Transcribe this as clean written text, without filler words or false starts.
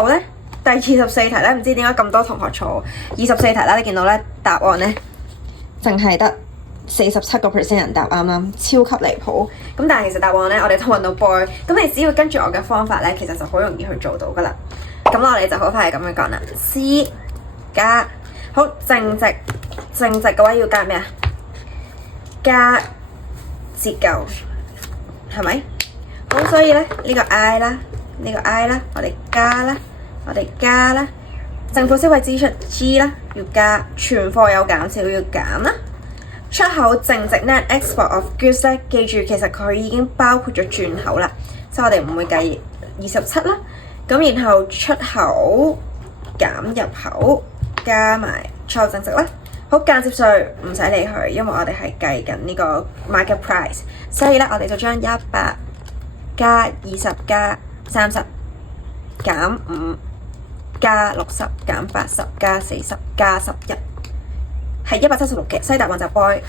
後咧，第24題咧，唔知點解咁多同學錯。24題啦，你見到咧答案咧，淨係得47% 人答啱啦，超級離譜。咁但係其實答案咧，我哋都揾到 boy。咁你只要跟住我嘅方法咧，其實就好容易去做到噶啦。咁我哋就好快咁樣講啦。C 加好正值嘅話要加咩啊？加折舊係咪？好，所以咧呢個 I 啦，呢個 I 啦，我哋加啦，政府消費支出 G 啦，要加，存貨有減少要減啦。出口淨值 net export of goods 咧，記住其實佢已經包括咗轉口啦，即係我哋唔會計27啦。咁然後出口減入口加埋出口淨值啦。好，間接稅唔使理佢，因為我哋係計緊呢個 market price，所以咧我哋就將100加20加30減5加60減80加40加11係176嘅，所以答案就 boy。